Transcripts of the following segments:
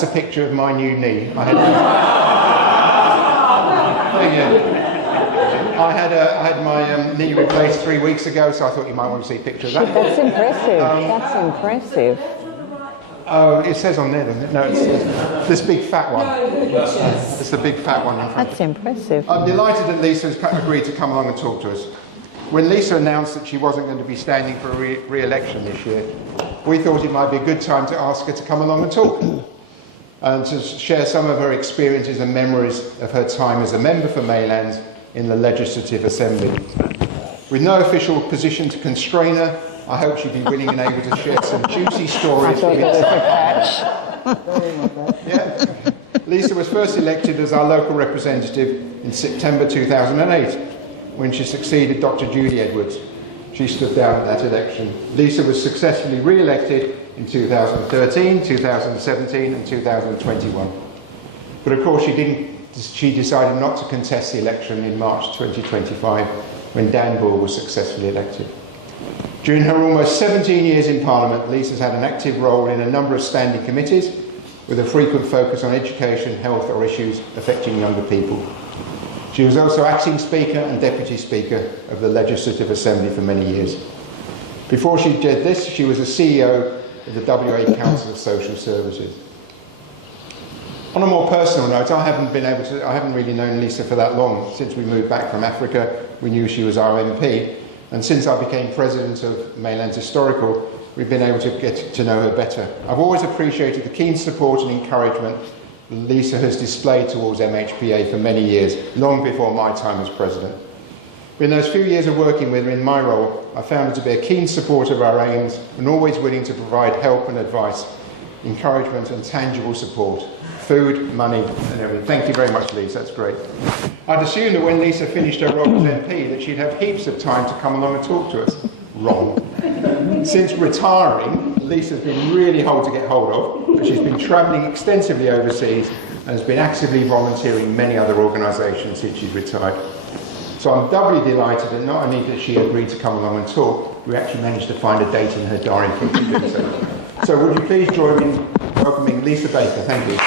that's a picture of my new knee. I had my knee replaced 3 weeks ago, so I thought you might want to see a picture of that. That's impressive. That's impressive. Oh, it says on there, doesn't it? No, it's this big fat one. It's the big fat one in front. That's impressive. I'm delighted that Lisa has agreed to come along and talk to us. When Lisa announced that she wasn't going to be standing for re-election this year, we thought it might be a good time to ask her to come along and talk and to share some of her experiences and memories of her time as a member for Maylands in the Legislative Assembly. With no official position to constrain her, I hope she'd be willing and able to share some juicy stories. I thought there was a catch. Yeah. Lisa was first elected as our local representative in September 2008, when she succeeded Dr. Judy Edwards. She stood down at that election. Lisa was successfully re-elected in 2013, 2017 and 2021. But of course she decided not to contest the election in March 2025, when Dan Bull was successfully elected. During her almost 17 years in Parliament, Lisa's had an active role in a number of standing committees, with a frequent focus on education, health or issues affecting younger people. She was also acting Speaker and Deputy Speaker of the Legislative Assembly for many years. Before she did this, she was the CEO of the WA Council of Social Services. On a more personal note, I haven't really known Lisa for that long. Since we moved back from Africa, we knew she was our MP. And since I became president of Maylands Historical, we've been able to get to know her better. I've always appreciated the keen support and encouragement Lisa has displayed towards MHPA for many years, long before my time as president. In those few years of working with her in my role, I found her to be a keen supporter of our aims and always willing to provide help and advice, encouragement and tangible support. Food, money and everything. Thank you very much, Lisa, that's great. I'd assumed that when Lisa finished her role as MP that she'd have heaps of time to come along and talk to us. Wrong. Since retiring, Lisa's been really hard to get hold of, but she's been travelling extensively overseas and has been actively volunteering in many other organisations since she's retired. So I'm doubly delighted that not only did she agree to come along and talk, we actually managed to find a date in her diary for her to do so. So would you please join me in welcoming Lisa Baker. Thank you.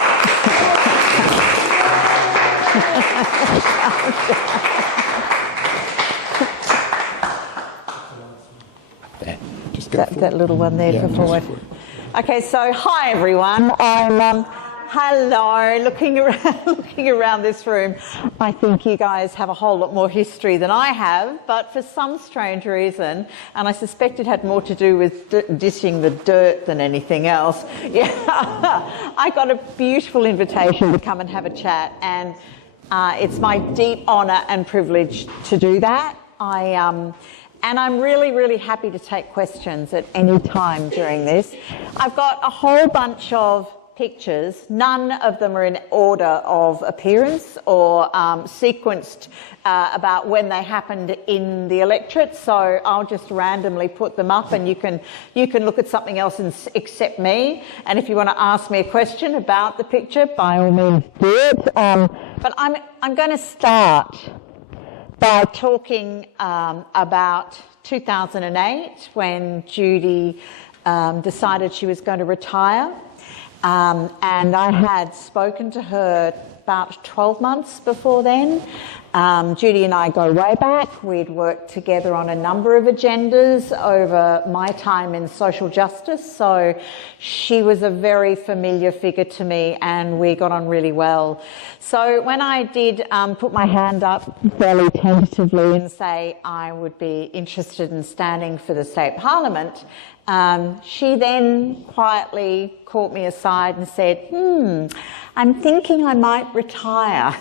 There. Just that little one there for forward. Okay, so hi everyone. I'm hello. Looking around this room, I think you guys have a whole lot more history than I have. But for some strange reason, and I suspect it had more to do with dishing the dirt than anything else. Yeah, I got a beautiful invitation to come and have a chat, and it's my deep honour and privilege to do that. And I'm really, really happy to take questions at any time during this. I've got a whole bunch of pictures. None of them are in order of appearance or sequenced about when they happened in the electorate, so I'll just randomly put them up and you can look at something else except me. And if you want to ask me a question about the picture, by all means do it. But I'm going to start by talking about 2008, when Judy decided she was going to retire. And I had spoken to her about 12 months before then. Judy and I go way back. We'd worked together on a number of agendas over my time in social justice, so she was a very familiar figure to me and we got on really well. So when I did put my hand up fairly tentatively and say I would be interested in standing for the State Parliament, she then quietly caught me aside and said, I'm thinking I might retire.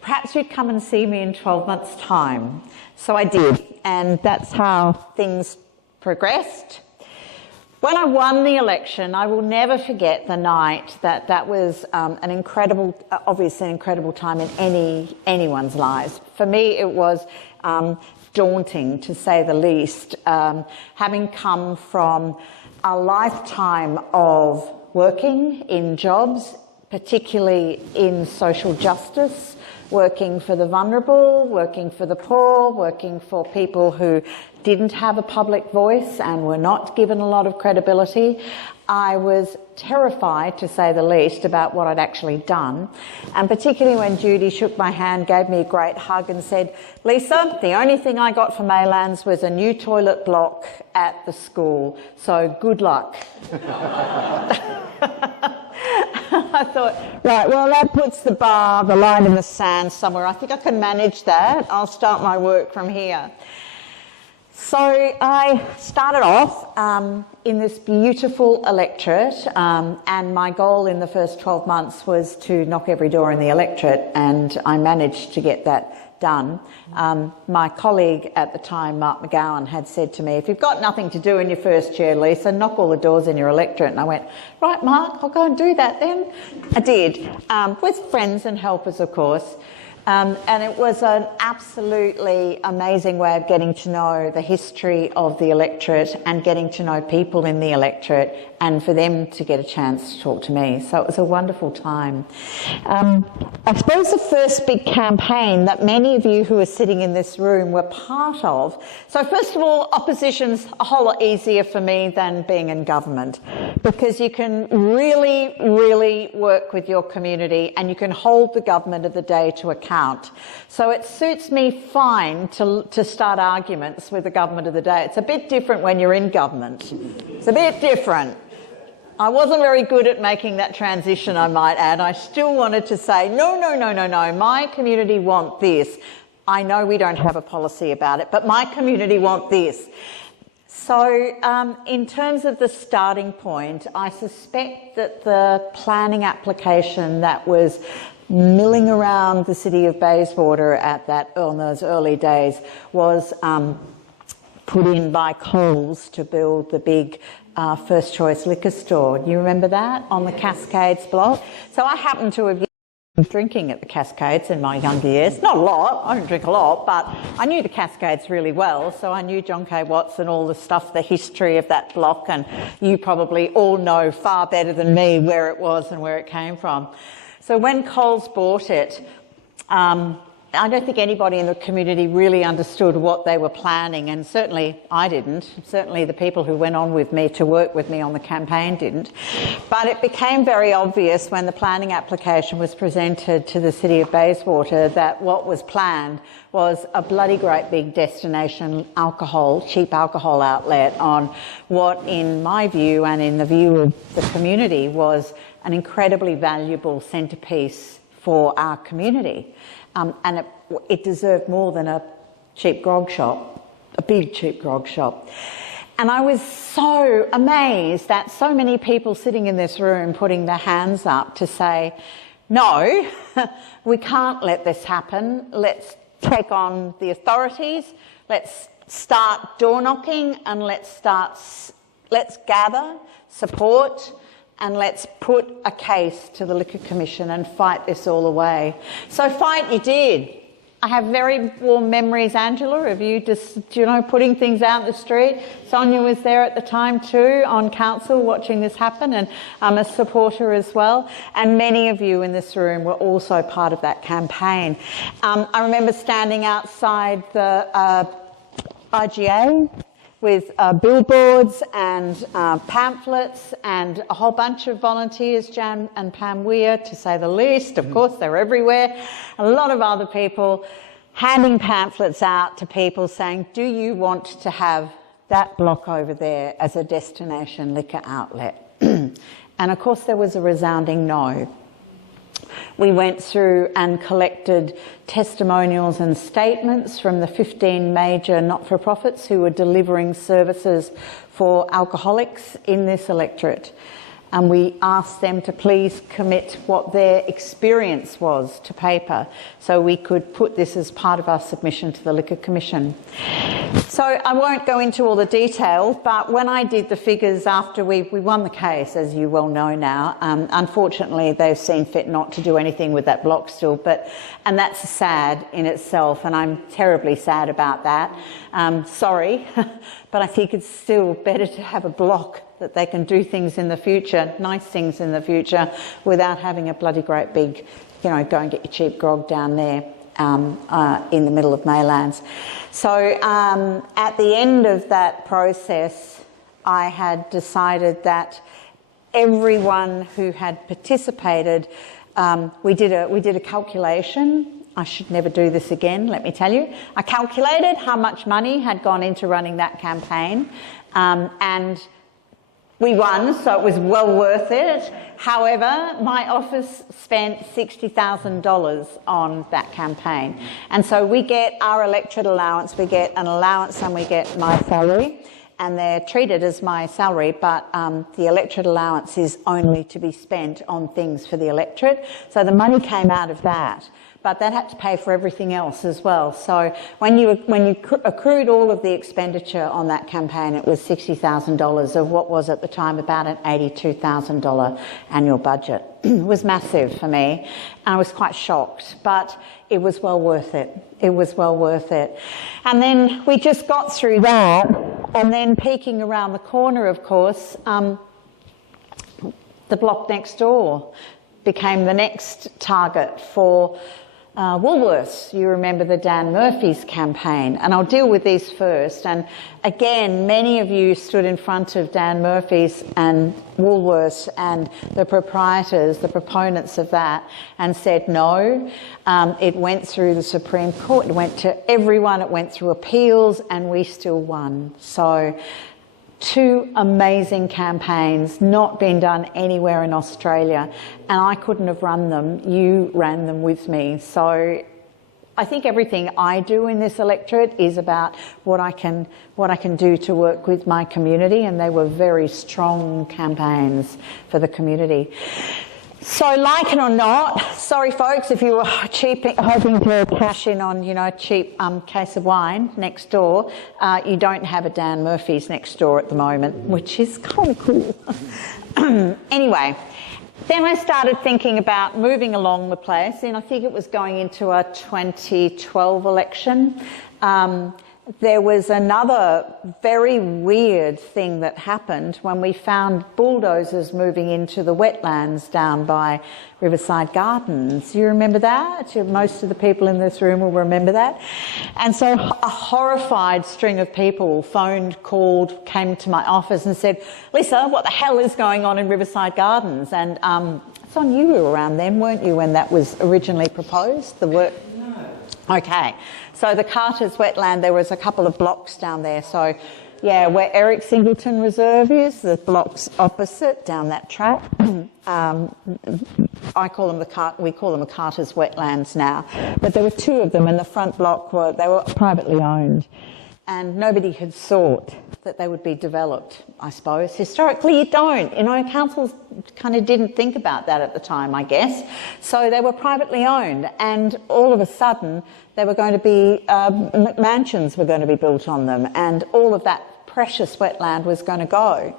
Perhaps you'd come and see me in 12 months' time. So I did, and that's how things progressed. When I won the election, I will never forget the night that was obviously an incredible time in anyone's lives. For me, it was daunting, to say the least, having come from a lifetime of working in jobs, particularly in social justice, working for the vulnerable, working for the poor, working for people who didn't have a public voice and were not given a lot of credibility. I was terrified, to say the least, about what I'd actually done, and particularly when Judy shook my hand, gave me a great hug and said, "Lisa, the only thing I got from Maylands was a new toilet block at the school, so good luck." I thought, right, well, that puts the line in the sand somewhere. I think I can manage that. I'll start my work from here. So I started off in this beautiful electorate, and my goal in the first 12 months was to knock every door in the electorate, and I managed to get that done. My colleague at the time, Mark McGowan, had said to me, "If you've got nothing to do in your first year, Lisa, knock all the doors in your electorate." And I went, "Right, Mark, I'll go and do that then." I did, with friends and helpers, of course. And it was an absolutely amazing way of getting to know the history of the electorate and getting to know people in the electorate, and for them to get a chance to talk to me. So it was a wonderful time. I suppose the first big campaign that many of you who are sitting in this room were part of. So first of all, opposition's a whole lot easier for me than being in government, because you can really, really work with your community and you can hold the government of the day to account. So it suits me fine to start arguments with the government of the day. It's a bit different when you're in government. It's a bit different. I wasn't very good at making that transition, I might add. I still wanted to say, no, my community want this. I know we don't have a policy about it, but my community want this. So in terms of the starting point, I suspect that the planning application that was milling around the city of Bayswater on those early days was put in by Coles to build the big First Choice liquor store. Do you remember that, on the Cascades block? So I happened to have been drinking at the Cascades in my younger years. Not a lot, I don't drink a lot, but I knew the Cascades really well, so I knew John K. Watts and all the stuff, the history of that block, and you probably all know far better than me where it was and where it came from. So when Coles bought it, I don't think anybody in the community really understood what they were planning, and certainly I didn't. Certainly the people who went on with me to work with me on the campaign didn't. But it became very obvious when the planning application was presented to the city of Bayswater that what was planned was a bloody great big destination cheap alcohol outlet on what, in my view and in the view of the community, was an incredibly valuable centrepiece for our community. And it deserved more than a cheap grog shop, a big cheap grog shop. And I was so amazed that so many people sitting in this room putting their hands up to say, no, we can't let this happen. Let's take on the authorities. Let's start door knocking, and let's gather support, and let's put a case to the Liquor Commission and fight this all away. So fight you did. I have very warm memories, Angela, of you just, putting things out in the street. Sonia was there at the time too, on council, watching this happen, and I'm a supporter as well. And many of you in this room were also part of that campaign. I remember standing outside the IGA with billboards and pamphlets and a whole bunch of volunteers, Jan and Pam Weir, to say the least. Of course, they're everywhere. A lot of other people handing pamphlets out to people saying, do you want to have that block over there as a destination liquor outlet? And of course, there was a resounding no. We went through and collected testimonials and statements from the 15 major not-for-profits who were delivering services for alcoholics in this electorate. And we asked them to please commit what their experience was to paper so we could put this as part of our submission to the Liquor Commission. So I won't go into all the detail, but when I did the figures after we won the case, as you well know now, unfortunately they've seen fit not to do anything with that block still, and that's sad in itself, and I'm terribly sad about that. Sorry, but I think it's still better to have a block that they can do things in the future, nice things in the future, without having a bloody great big, go and get your cheap grog down there in the middle of Maylands. So at the end of that process, I had decided that everyone who had participated, we did a calculation. I should never do this again, let me tell you. I calculated how much money had gone into running that campaign, and we won, so it was well worth it. However, my office spent $60,000 on that campaign. And so we get our electorate allowance, we get an allowance and we get my salary, and they're treated as my salary, but the electorate allowance is only to be spent on things for the electorate. So the money came out of that. But that had to pay for everything else as well. So when you accrued all of the expenditure on that campaign, it was $60,000 of what was at the time about an $82,000 annual budget. It was massive for me, and I was quite shocked, but it was well worth it. It was well worth it. And then we just got through that, and then peeking around the corner, of course, the block next door became the next target for Woolworths. You remember the Dan Murphy's campaign, and I'll deal with these first. And again, many of you stood in front of Dan Murphy's and Woolworths and the proprietors, the proponents of that, and said no. It went through the Supreme Court, it went to everyone, it went through appeals, and we still won. So 2 amazing campaigns, not been done anywhere in Australia, and I couldn't have run them. You ran them with me. So I think everything I do in this electorate is about what I can do to work with my community, and they were very strong campaigns for the community. So, like it or not, sorry folks, if you were hoping to cash in on, a cheap case of wine next door, you don't have a Dan Murphy's next door at the moment, which is kind of cool. Anyway, then I started thinking about moving along the place, and I think it was going into a 2012 election. There was another very weird thing that happened when we found bulldozers moving into the wetlands down by Riverside Gardens. You remember that? Most of the people in this room will remember that. And so a horrified string of people called, came to my office and said, "Lisa, what the hell is going on in Riverside Gardens?" And Son, you were around then, weren't you, when that was originally proposed, the work? Okay, so the Carter's wetland, there was a couple of blocks down there. So, yeah, where Eric Singleton Reserve is, the blocks opposite down that track. We call them the Carter's wetlands now. But there were 2 of them, and the front block they were privately owned, and nobody had thought that they would be developed, I suppose. Historically, you don't. Councils kind of didn't think about that at the time, I guess. So they were privately owned, and all of a sudden, they were going to be, mansions were going to be built on them, and all of that precious wetland was going to go.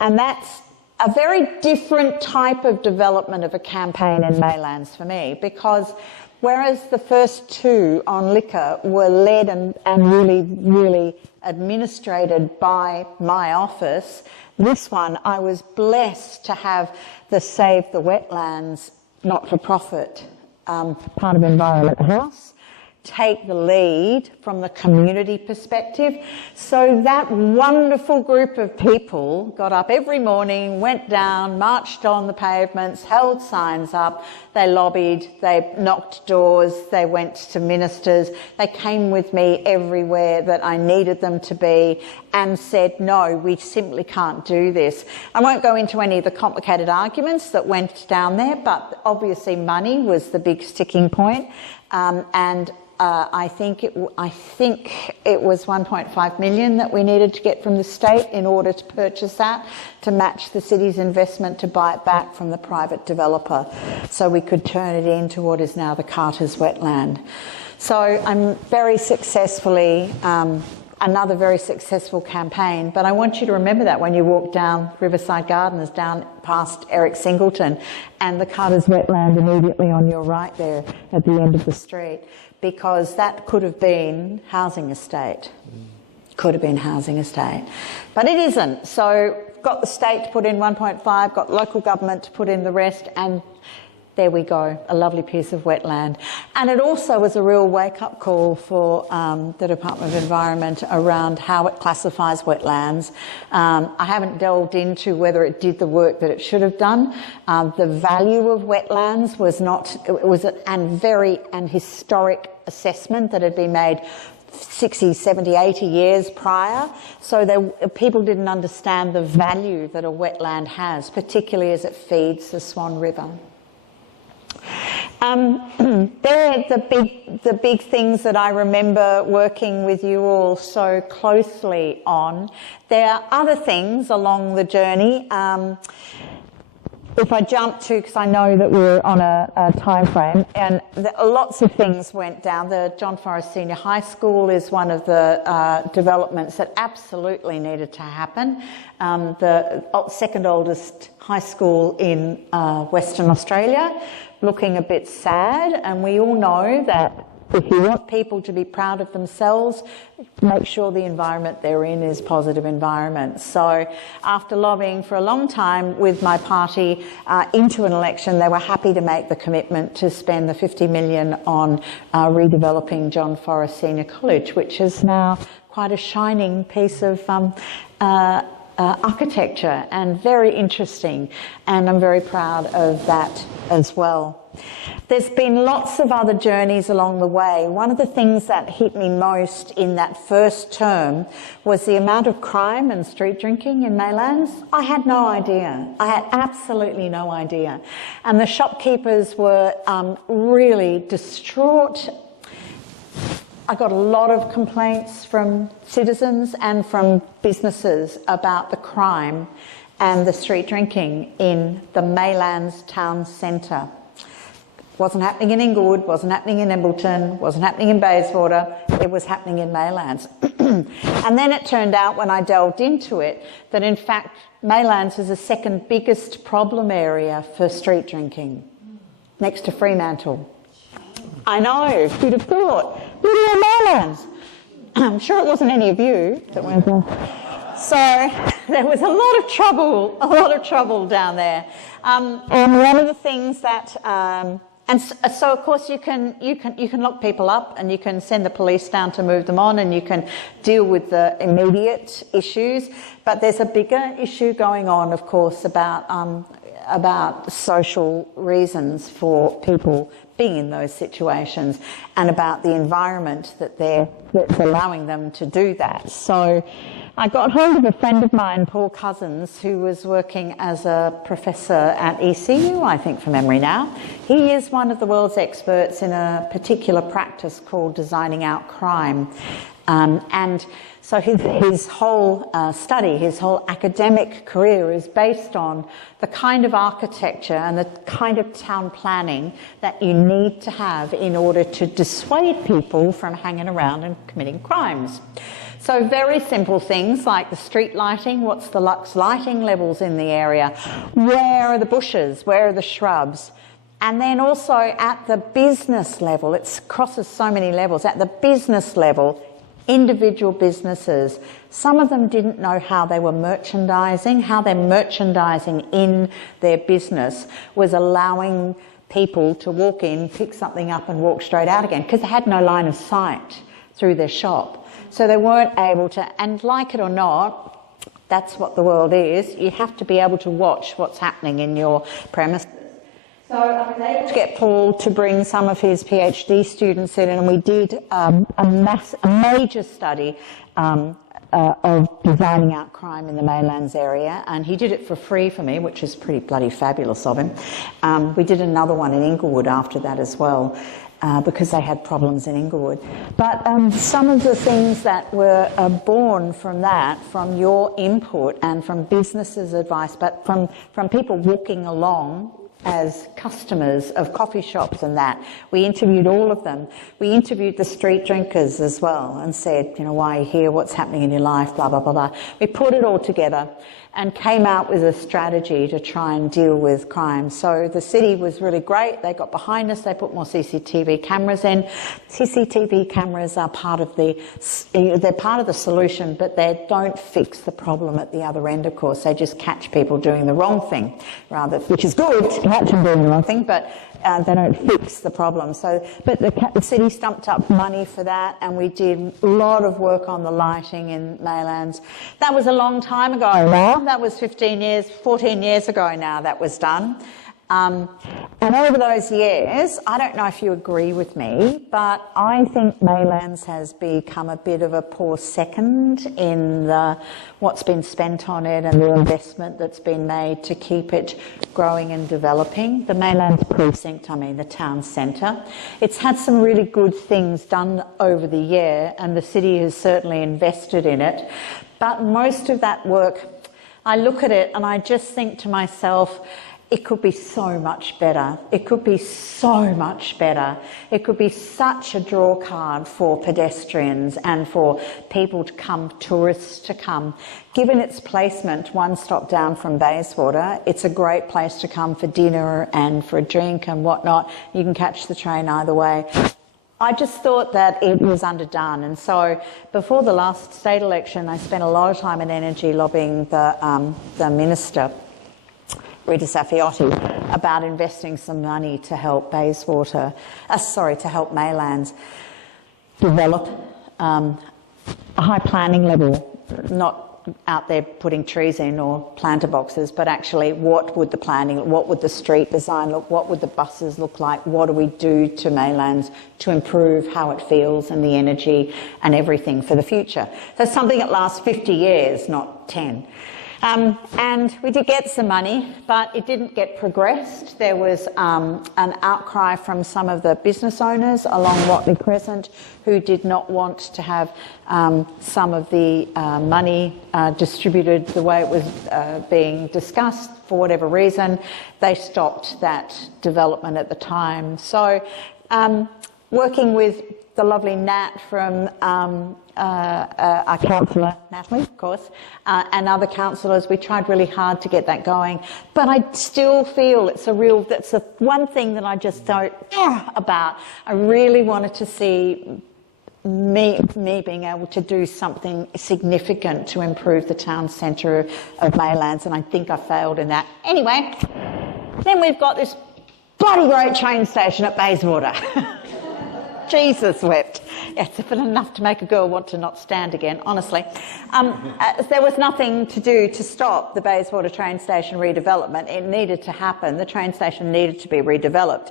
And that's a very different type of development of a campaign in Maylands for me, because whereas the first 2 on liquor were led and really, really administrated by my office, this one I was blessed to have the Save the Wetlands not-for-profit part of Environment House take the lead from the community perspective. So that wonderful group of people got up every morning, went down, marched on the pavements, held signs up, they lobbied, they knocked doors, they went to ministers, they came with me everywhere that I needed them to be and said, no, we simply can't do this. I won't go into any of the complicated arguments that went down there, but obviously money was the big sticking point. I think it was 1.5 million that we needed to get from the state in order to purchase that, to match the city's investment to buy it back from the private developer, so we could turn it into what is now the Carter's wetland. So I'm very successfully, another very successful campaign, but I want you to remember that when you walk down Riverside Gardens, down past Eric Singleton and the Carter's wetland immediately on your right there at the end of the street, because that could have been housing estate. Could have been housing estate. But it isn't. So got the state to put in 1.5, got local government to put in the rest, and there we go, a lovely piece of wetland. And it also was a real wake-up call for the Department of Environment around how it classifies wetlands. I haven't delved into whether it did the work that it should have done. The value of wetlands was not, it was an historic assessment that had been made 60, 70, 80 years prior. So people didn't understand the value that a wetland has, particularly as it feeds the Swan River. They're the big things that I remember working with you all so closely on. There are other things along the journey. If I jump to, because I know that we're on a time frame, and lots of things went down. The John Forrest Senior High School is one of the developments that absolutely needed to happen. The second oldest high school in Western Australia, looking a bit sad, and we all know that if you want people to be proud of themselves, make sure the environment they're in is positive environment. So after lobbying for a long time with my party into an election, they were happy to make the commitment to spend the $50 million on redeveloping John Forrest Senior College, which is now quite a shining piece of architecture and very interesting, and I'm very proud of that as well. There's been lots of other journeys along the way. One of the things that hit me most in that first term was the amount of crime and street drinking in Maylands. I had no idea. I had absolutely no idea. And the shopkeepers were really distraught. I got a lot of complaints from citizens and from businesses about the crime and the street drinking in the Maylands town centre. Wasn't happening in Inglewood, wasn't happening in Embleton, wasn't happening in Bayswater, it was happening in Maylands. And then it turned out when I delved into it that in fact Maylands is the second biggest problem area for street drinking, next to Fremantle. I know, who'd have thought? Really in Maylands? I'm sure it wasn't any of you that went there. So there was a lot of trouble down there. And one of the things that so of course you can lock people up and you can send the police down to move them on and you can deal with the immediate issues, but there's a bigger issue going on, of course, about social reasons for people being in those situations and about the environment that's allowing them to do that. So I got hold of a friend of mine, Paul Cousins, who was working as a professor at ECU, I think from memory now. He is one of the world's experts in a particular practice called designing out crime. And so his whole study, his whole academic career is based on the kind of architecture and the kind of town planning that you need to have in order to dissuade people from hanging around and committing crimes. So very simple things like the street lighting, what's the lux lighting levels in the area, where are the bushes, where are the shrubs, and then also at the business level, it crosses so many levels, at the business level, individual businesses, some of them didn't know how they were merchandising, how their merchandising in their business was allowing people to walk in, pick something up and walk straight out again because they had no line of sight through their shop. So they weren't able to, and like it or not, that's what the world is, you have to be able to watch what's happening in your premises. So I was able to get Paul to bring some of his PhD students in, and we did a major study of designing out crime in the Maylands area, and he did it for free for me, which is pretty bloody fabulous of him. We did another one in Inglewood after that as well, because they had problems in Inglewood. But some of the things that were born from that, from your input and from businesses' advice, but from people walking along as customers of coffee shops and that. We interviewed all of them. We interviewed the street drinkers as well and said, you know, why are you here? What's happening in your life? Blah, blah, blah, blah. We put it all together and came out with a strategy to try and deal with crime. So the city was really great. They got behind us. They put more CCTV cameras in. CCTV cameras are part of they're part of the solution, but they don't fix the problem at the other end, of course. They just catch people doing the wrong thing, rather, which is good. catch them doing the wrong thing, but they don't fix the problem. So, but the city stumped up money for that, and we did a lot of work on the lighting in Maylands. That was a long time ago now. That was 14 years ago now that was done. And over those years, I don't know if you agree with me, but I think Maylands has become a bit of a poor second in what's been spent on it and the investment that's been made to keep it growing and developing. The Maylands precinct, the town centre, it's had some really good things done over the year, and the city has certainly invested in it. But most of that work, I look at it and I just think to myself, it could be so much better. It could be so much better. It could be such a draw card for pedestrians and for people to come, tourists to come. Given its placement, one stop down from Bayswater, it's a great place to come for dinner and for a drink and whatnot. You can catch the train either way. I just thought that it was underdone, and so before the last state election, I spent a lot of time and energy lobbying the minister, Rita Saffioti, about investing some money to help to help Maylands develop a high planning level, not out there putting trees in or planter boxes, but actually what would the street design look, what would the buses look like, what do we do to Maylands to improve how it feels and the energy and everything for the future. So something that lasts 50 years, not 10. And we did get some money, but it didn't get progressed. There was an outcry from some of the business owners along Watley Crescent who did not want to have some of the money distributed the way it was being discussed for whatever reason. They stopped that development at the time. So working with the lovely Nat from our councillor, Natalie, of course, and other councillors, we tried really hard to get that going. But I still feel that's the one thing that I just don't about. I really wanted to see me being able to do something significant to improve the town centre of Maylands, and I think I failed in that. Anyway, then we've got this bloody great train station at Bayswater. Jesus wept. It's enough to make a girl want to not stand again, honestly. There was nothing to do to stop the Bayswater train station redevelopment. It needed to happen. The train station needed to be redeveloped.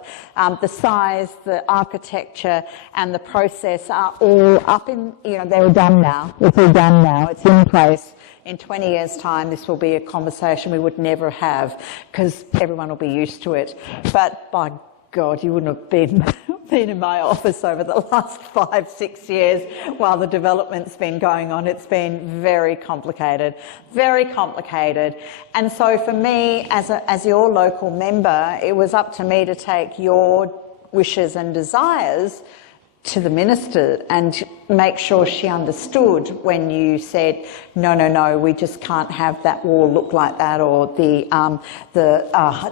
The size, the architecture and the process are all up in, they're done now. It's all done now. It's in place. In 20 years' time, this will be a conversation we would never have because everyone will be used to it. But by God, you wouldn't have been in my office over the last 5-6 years while the development's been going on. It's been very complicated, very complicated. And so for me, as your local member, it was up to me to take your wishes and desires to the minister and make sure she understood when you said, no, we just can't have that wall look like that, or the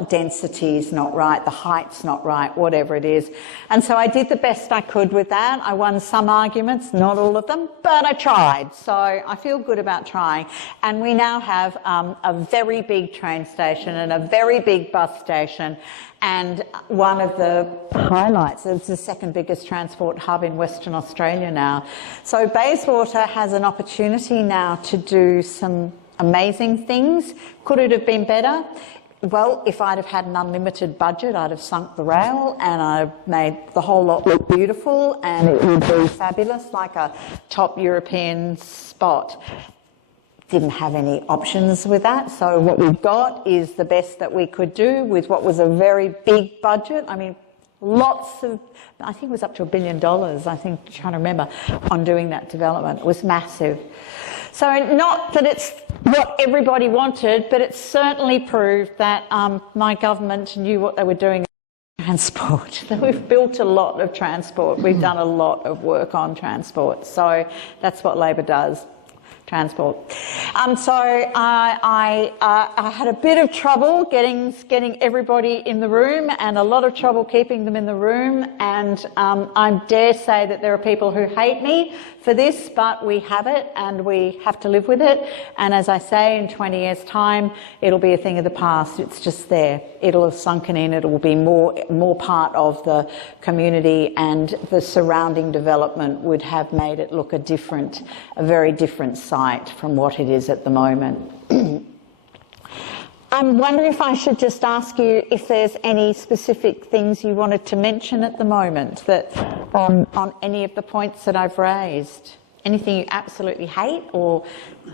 density is not right, the height's not right, whatever it is. And so I did the best I could with that. I won some arguments, not all of them, but I tried. So I feel good about trying. And we now have a very big train station and a very big bus station. And one of the highlights, it's the second biggest transport hub in Western Australia now. So Bayswater has an opportunity now to do some amazing things. Could it have been better? Well, if I'd have had an unlimited budget, I'd have sunk the rail and I'd made the whole lot look beautiful and it would be fabulous, like a top European spot. Didn't have any options with that, so what we've got is the best that we could do with what was a very big budget. I mean, I think it was up to $1 billion, trying to remember, on doing that development. It was massive. So not that it's what everybody wanted, but it certainly proved that my government knew what they were doing. Transport. We've built a lot of transport. We've done a lot of work on transport. So that's what Labor does. transport. So I had a bit of trouble getting everybody in the room, and a lot of trouble keeping them in the room, and I dare say that there are people who hate me for this, but we have it and we have to live with it. And as I say, in 20 years' time, it'll be a thing of the past. It's just there. It'll have sunken in. It will be more part of the community, and the surrounding development would have made it look a very different site from what it is at the moment. I'm wondering if I should just ask you if there's any specific things you wanted to mention at the moment that on any of the points that I've raised. Anything you absolutely hate or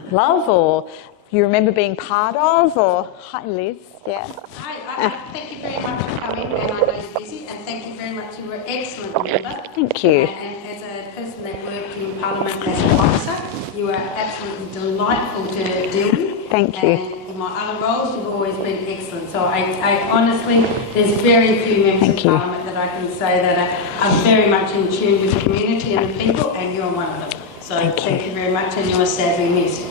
love, or you remember being part of, or hi Liz, yeah. Hi, thank you very much for coming, and I know you're busy, and thank you very much. You were an excellent member. Thank you. And as a person that worked in Parliament as an officer, you were absolutely delightful to deal with. Thank you. And in my other roles, you've always been excellent. So I honestly, there's very few members of Parliament that I can say that are very much in tune with the community and the people, and you're one of them. So thank you very much, and you're sadly missed.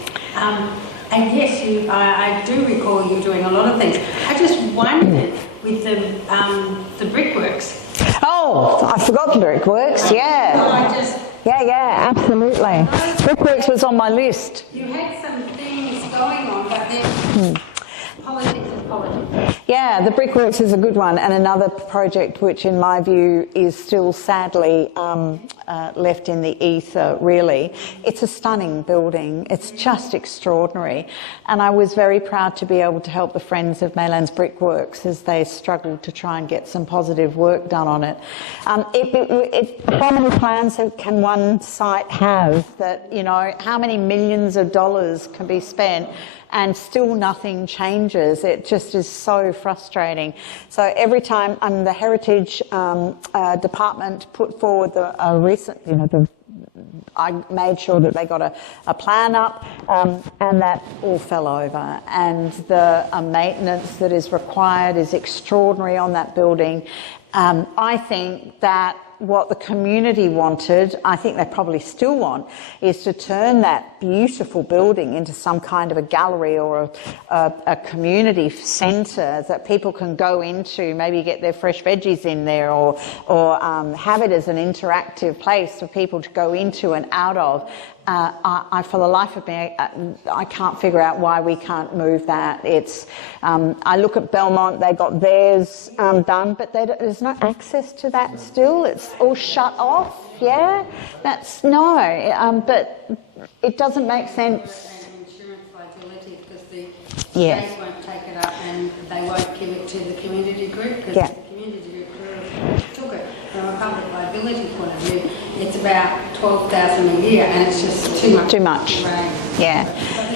And yes, I do recall you doing a lot of things. I just wondered with the brickworks. Oh, I forgot the brickworks, yeah. Yeah, absolutely. Brickworks was on my list. You had some things going on, but then politics is politics. Yeah, the brickworks is a good one, and another project which in my view is still sadly left in the ether, really. It's a stunning building. It's just extraordinary, and I was very proud to be able to help the Friends of Maylands Brickworks as they struggled to try and get some positive work done on it. How many plans can one site have that, you know, how many millions of dollars can be spent and still nothing changes? It just is so frustrating. So every time the Heritage Department put forward I made sure that they got a plan up, and that all fell over. And the maintenance that is required is extraordinary on that building. I think that what the community wanted, I think they probably still want, is to turn that beautiful building into some kind of a gallery or a community centre that people can go into, maybe get their fresh veggies in there, or have it as an interactive place for people to go into and out of. I, for the life of me, I can't figure out why we can't move that. It's, I look at Belmont, they got theirs done, but there's no access to that still. It's all shut off, yeah? But it doesn't make sense. Insurance liability, because the state won't take it up, and they won't give it to the community group, because the community group took it. From a public liability point of view, it's about $12,000 a year, and it's just too much. Too much. Yeah.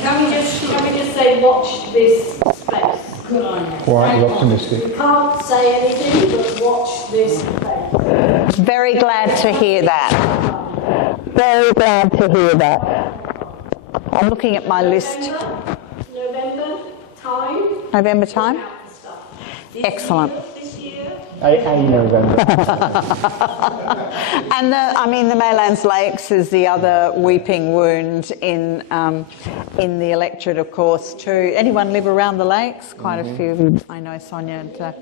Can we just say, watch this space? Good on you. Quite optimistic. We can't say anything, but watch this space. Very glad to hear that. Very glad to hear that. I'm looking at my list. November time? Excellent. November. And the Maylands Lakes is the other weeping wound in the electorate, of course, too. Anyone live around the lakes? Quite a few. I know, Sonia, and,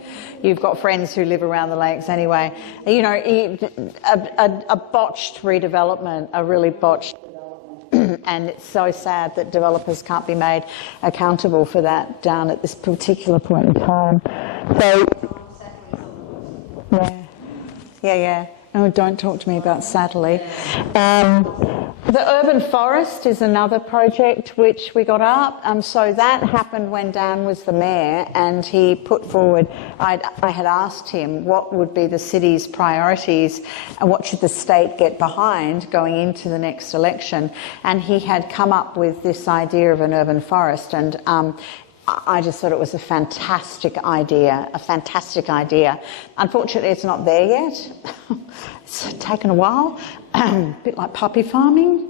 you've got friends who live around the lakes anyway. You know, a botched redevelopment, a really botched and it's so sad that developers can't be made accountable for that down at this particular point in time. So, yeah. Oh, don't talk to me about Satterley. The urban forest is another project which we got up. So that happened when Dan was the mayor, and he put forward, I had asked him what would be the city's priorities and what should the state get behind going into the next election. And he had come up with this idea of an urban forest, and I just thought it was a fantastic idea. Unfortunately, it's not there yet. It's taken a while, a bit like puppy farming.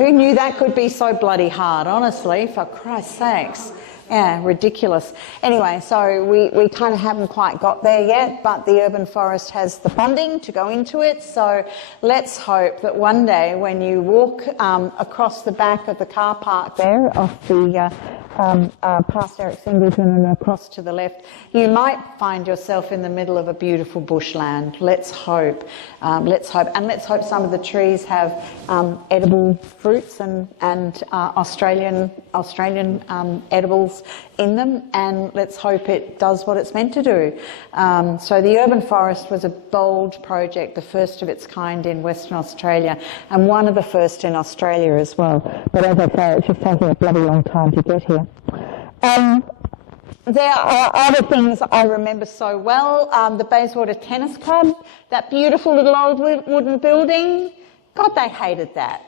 Who knew that could be so bloody hard, honestly, for Christ's sakes. Yeah, ridiculous. Anyway, so we kind of haven't quite got there yet, but the urban forest has the funding to go into it. So let's hope that one day when you walk across the back of the car park there off the past Eric Singleton and across to the left, you might find yourself in the middle of a beautiful bushland. Let's hope. Let's hope. And let's hope some of the trees have edible fruits and Australian edibles in them, and let's hope it does what it's meant to do. So the urban forest was a bold project, the first of its kind in Western Australia, and one of the first in Australia as well. But as I say, it's just taking a bloody long time to get here. There are other things I remember so well. The Bayswater Tennis Club, that beautiful little old wooden building. God, they hated that.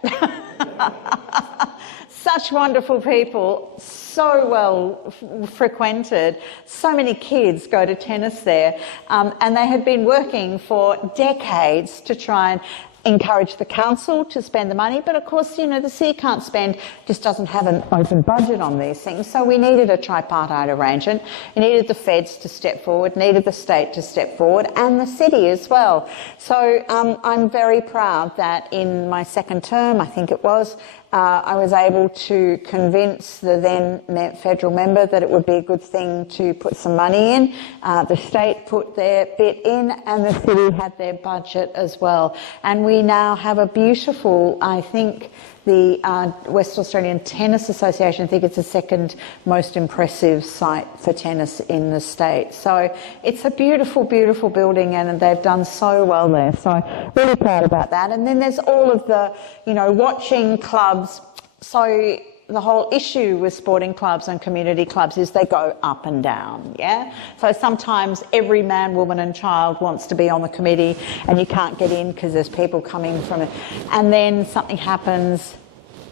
Such wonderful people, so well frequented. So many kids go to tennis there, and they had been working for decades to try and encourage the council to spend the money, but of course, you know, the city can't spend, just doesn't have an open budget on these things, so we needed a tripartite arrangement. We needed the feds to step forward, needed the state to step forward, and the city as well. So I'm very proud that in my second term, I think it was, I was able to convince the then federal member that it would be a good thing to put some money in. The state put their bit in, and the city had their budget as well. And we now have a beautiful, I think, the West Australian Tennis Association, I think it's the second most impressive site for tennis in the state. So it's a beautiful, beautiful building, and they've done so well there. So really proud about that. And then there's all of the, you know, watching clubs. So the whole issue with sporting clubs and community clubs is they go up and down, yeah? So sometimes every man, woman and child wants to be on the committee and you can't get in because there's people coming from it. And then something happens,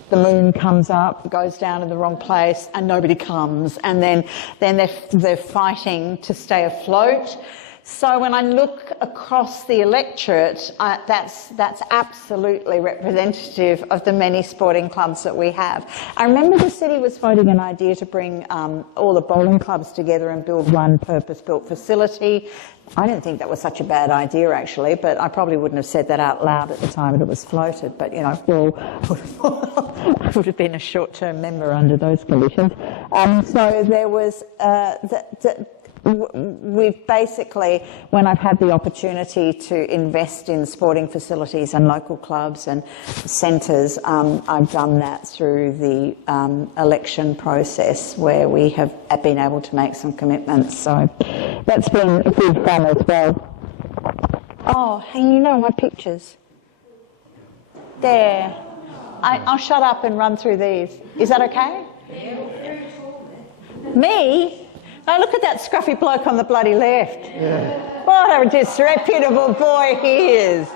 the moon comes up, goes down in the wrong place and nobody comes. And then they're fighting to stay afloat. So when I look across the electorate, that's absolutely representative of the many sporting clubs that we have. I remember the city was floating an idea to bring all the bowling clubs together and build one purpose-built facility. I didn't think that was such a bad idea, actually, but I probably wouldn't have said that out loud at the time that it was floated. But, you know, I would have been a short-term member under those conditions. So there was we've basically, when I've had the opportunity to invest in sporting facilities and local clubs and centres, I've done that through the election process where we have been able to make some commitments. So that's been good fun as well. Oh, hey, you know my pictures. There. I'll shut up and run through these. Is that okay? Me? Oh, look at that scruffy bloke on the bloody left. Yeah. What a disreputable boy he is.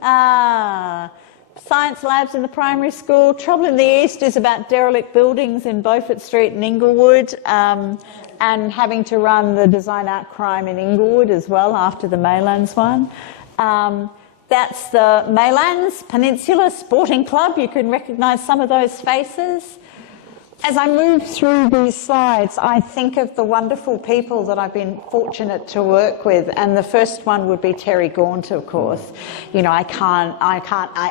Science labs in the primary school. Trouble in the East is about derelict buildings in Beaufort Street and Inglewood, and having to run the design art crime in Inglewood as well after the Maylands one. That's the Maylands Peninsula Sporting Club. You can recognise some of those faces. As I move through these slides, I think of the wonderful people that I've been fortunate to work with, and the first one would be Terry Gaunt, of course. You know, I can't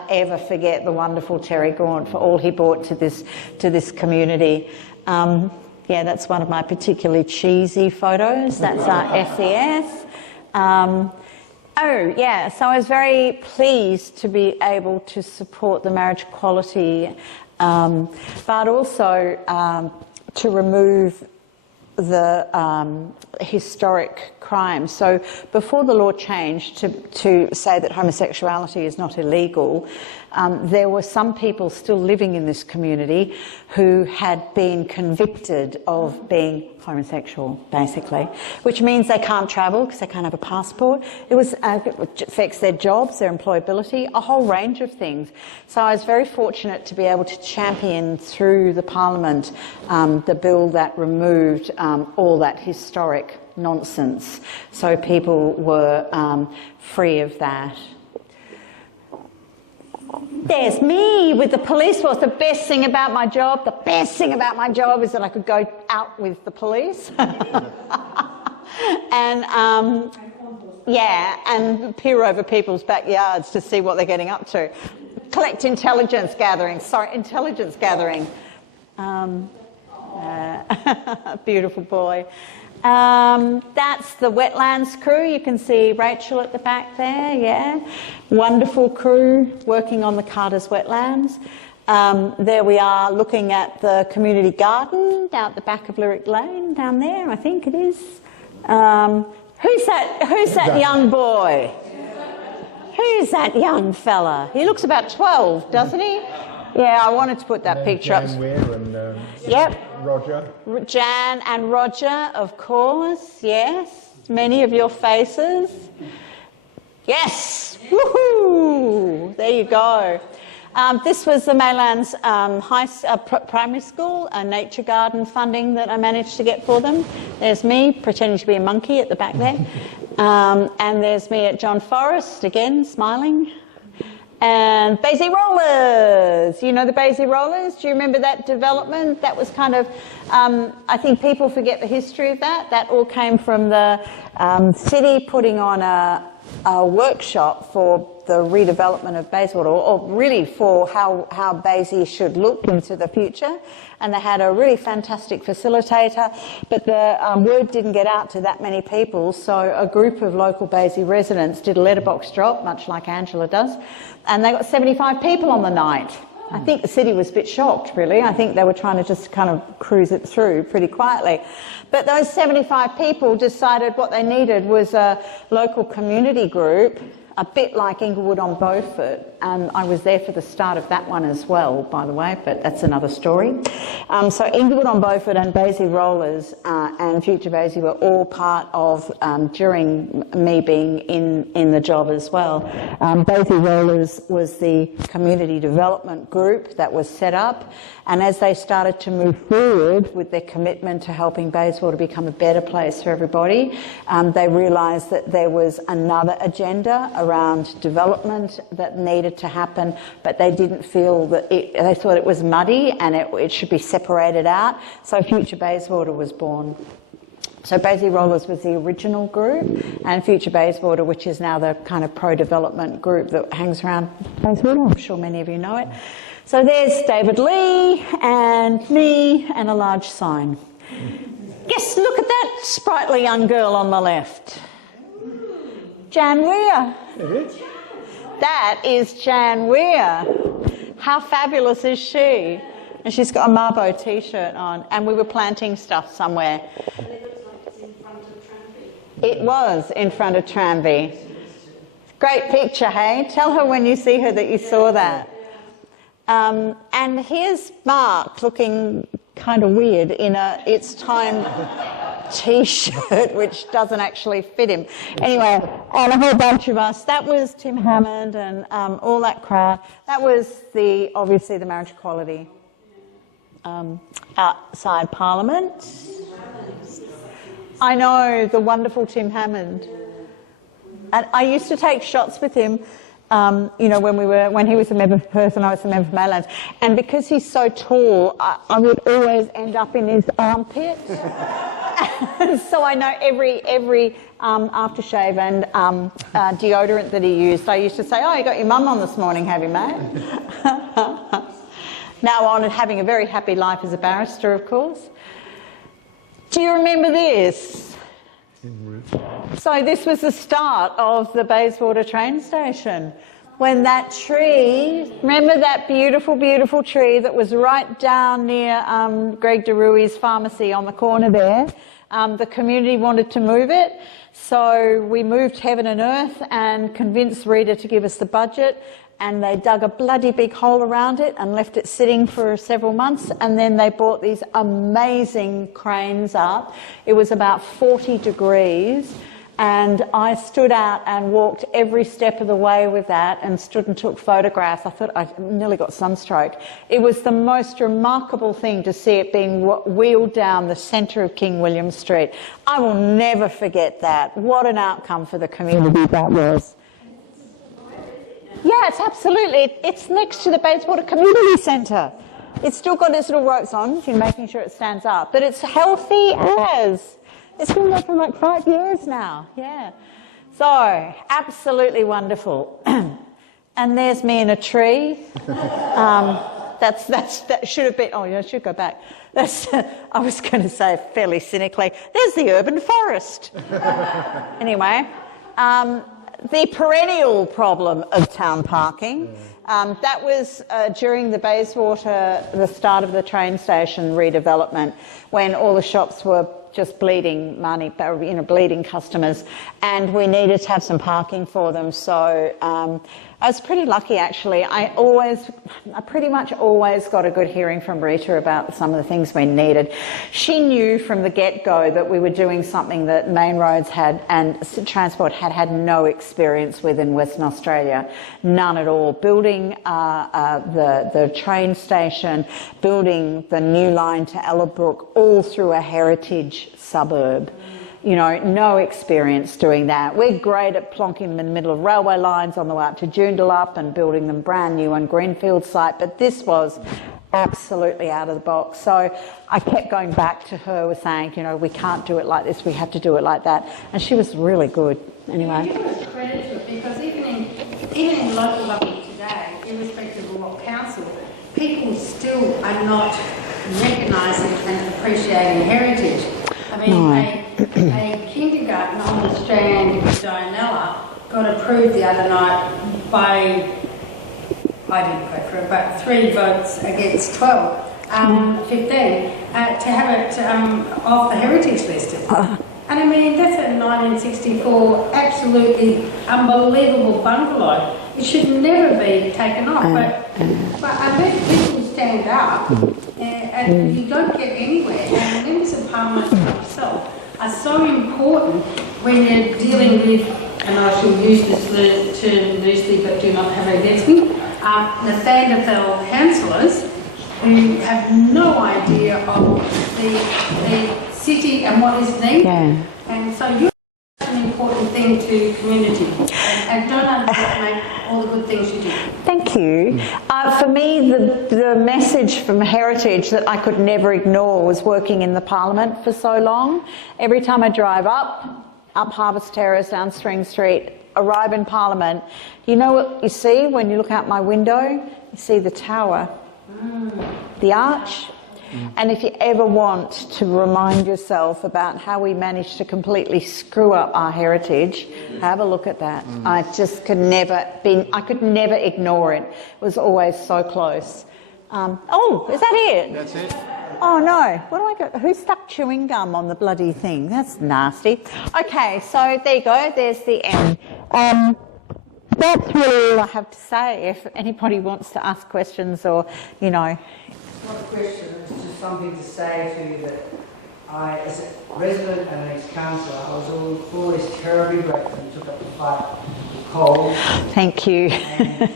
ever forget the wonderful Terry Gaunt for all he brought to this community. Yeah, that's one of my particularly cheesy photos. That's our SES. Oh, yeah, so I was very pleased to be able to support the marriage equality, but also to remove the historic crimes. So before the law changed to say that homosexuality is not illegal, there were some people still living in this community who had been convicted of being homosexual, basically, which means they can't travel because they can't have a passport. It affects their jobs, their employability, a whole range of things. So I was very fortunate to be able to champion through the Parliament the bill that removed all that historic nonsense, so people were free of that. There's me with the police force. The best thing about my job is that I could go out with the police. And and peer over people's backyards to see what they're getting up to. Collect intelligence gathering. Beautiful boy. That's the wetlands crew. You can see Rachel at the back there, yeah. Wonderful crew working on the Carter's wetlands. There we are looking at the community garden down at the back of Lyric Lane, down there, I think it is. Who's that young boy? Who's that young fella? He looks about 12, doesn't he? Yeah, I wanted to put that picture up. Jan Weir and yep. Roger. Jan and Roger, of course, yes. Many of your faces. Yes! Woohoo! There you go. This was the Maylands primary school, a nature garden funding that I managed to get for them. There's me pretending to be a monkey at the back there. And there's me at John Forest, again, smiling. And Basie Rollers, you know the Basie Rollers? Do you remember that development? That was kind of, I think people forget the history of that. That all came from the city putting on a workshop for the redevelopment of Bayswater, or really for how Basie should look into the future. And they had a really fantastic facilitator, but the word didn't get out to that many people, so a group of local Basie residents did a letterbox drop, much like Angela does, and they got 75 people on the night. I think the city was a bit shocked, really. I think they were trying to just kind of cruise it through pretty quietly. But those 75 people decided what they needed was a local community group, a bit like Inglewood on Beaufort, and I was there for the start of that one as well, by the way, but that's another story. So Inglewood on Beaufort and Basie Rollers and Future Basie were all part of, during me being in the job as well. Basie Rollers was the community development group that was set up, and as they started to move forward with their commitment to helping Bayswater become a better place for everybody, they realised that there was another agenda around development that needed to happen, but they didn't feel that they thought it was muddy and it should be separated out. So Future Bayswater was born. So Basie Rollers was the original group, and Future Bayswater, which is now the kind of pro-development group that hangs around Bayswater. I'm sure many of you know it. So there's David Lee and me and a large sign. Yes, look at that sprightly young girl on the left. Jan Weir. That is Jan Weir. How fabulous is she? And she's got a Marbo t-shirt on, and we were planting stuff somewhere. It was in front of Tranby. Great picture, hey? Tell her when you see her that you saw that. And here's Mark looking kind of weird in a It's Time t-shirt, which doesn't actually fit him. Anyway, and a whole bunch of us. That was Tim Hammond and all that crowd. That was obviously the marriage equality outside Parliament. I know, the wonderful Tim Hammond. And I used to take shots with him, when he was a member of Perth and I was a member of Maylands. And because he's so tall, I would always end up in his armpit. So I know every aftershave and deodorant that he used. I used to say, "Oh, you got your mum on this morning, have you, mate?" Now on and having a very happy life as a barrister, of course. Do you remember this? So this was the start of the Bayswater train station. When that tree, remember that beautiful, beautiful tree that was right down near Greg DeRui's pharmacy on the corner there? The community wanted to move it, so we moved heaven and earth and convinced Rita to give us the budget, and they dug a bloody big hole around it and left it sitting for several months, and then they brought these amazing cranes up. It was about 40 degrees, and I stood out and walked every step of the way with that and stood and took photographs. I thought I nearly got sunstroke. It was the most remarkable thing to see it being wheeled down the centre of King William Street. I will never forget that. What an outcome for the community that was. Yeah, it's absolutely. It's next to the Bayswater Community Centre. It's still got its little ropes on, so you're making sure it stands up. But it's healthy as. It's been there for like 5 years now, yeah. So, absolutely wonderful. And there's me in a tree. That should have been, oh yeah, I should go back. I was going to say fairly cynically, there's the urban forest. Anyway, the perennial problem of town parking, that was during the Bayswater, the start of the train station redevelopment, when all the shops were just bleeding money, bleeding customers, and we needed to have some parking for them. So I was pretty lucky, actually. I pretty much always got a good hearing from Rita about some of the things we needed. She knew from the get-go that we were doing something that Main Roads had and Transport had no experience with in Western Australia, none at all. Building the train station, building the new line to Ellabrook, all through a heritage suburb. You know, no experience doing that. We're great at plonking them in the middle of railway lines on the way up to Joondalup and building them brand new on Greenfield site, but this was absolutely out of the box. So I kept going back to her with saying, you know, we can't do it like this, we have to do it like that. And she was really good. Anyway. You give us credit to it, because even in local government today, irrespective of what council, people still are not recognising and appreciating heritage. I mean, a kindergarten on the Strand in Dianella got approved the other night by, I didn't vote for it, but 3 votes against 15, to have it off the heritage list. And I mean, that's a 1964 absolutely unbelievable bungalow. It should never be taken off, but unless people stand up, and you don't get anywhere. And members of parliament like yourself are so important when you're dealing with, and I shall use this term loosely but do not have it against me, Nathaniel councillors who have no idea of the city and what is needed. Yeah. And so you're an important thing to community, and don't underestimate all the good things you do. Thank you. For me, the message from Heritage that I could never ignore was working in the Parliament for so long. Every time I drive up Harvest Terrace, down Spring Street, arrive in Parliament, you know what you see when you look out my window? You see the tower, the arch. And if you ever want to remind yourself about how we managed to completely screw up our heritage, have a look at that. I could never ignore it. It was always so close. Is that it? That's it. Oh no, what do I got? Who stuck chewing gum on the bloody thing? That's nasty. Okay, so there you go, there's the end. That's really all I have to say. If anybody wants to ask questions or, you know. Not a question, it's just something to say to you that I, as a resident and ex-councillor, I was always terribly grateful you took up the fight with coal. Thank you. And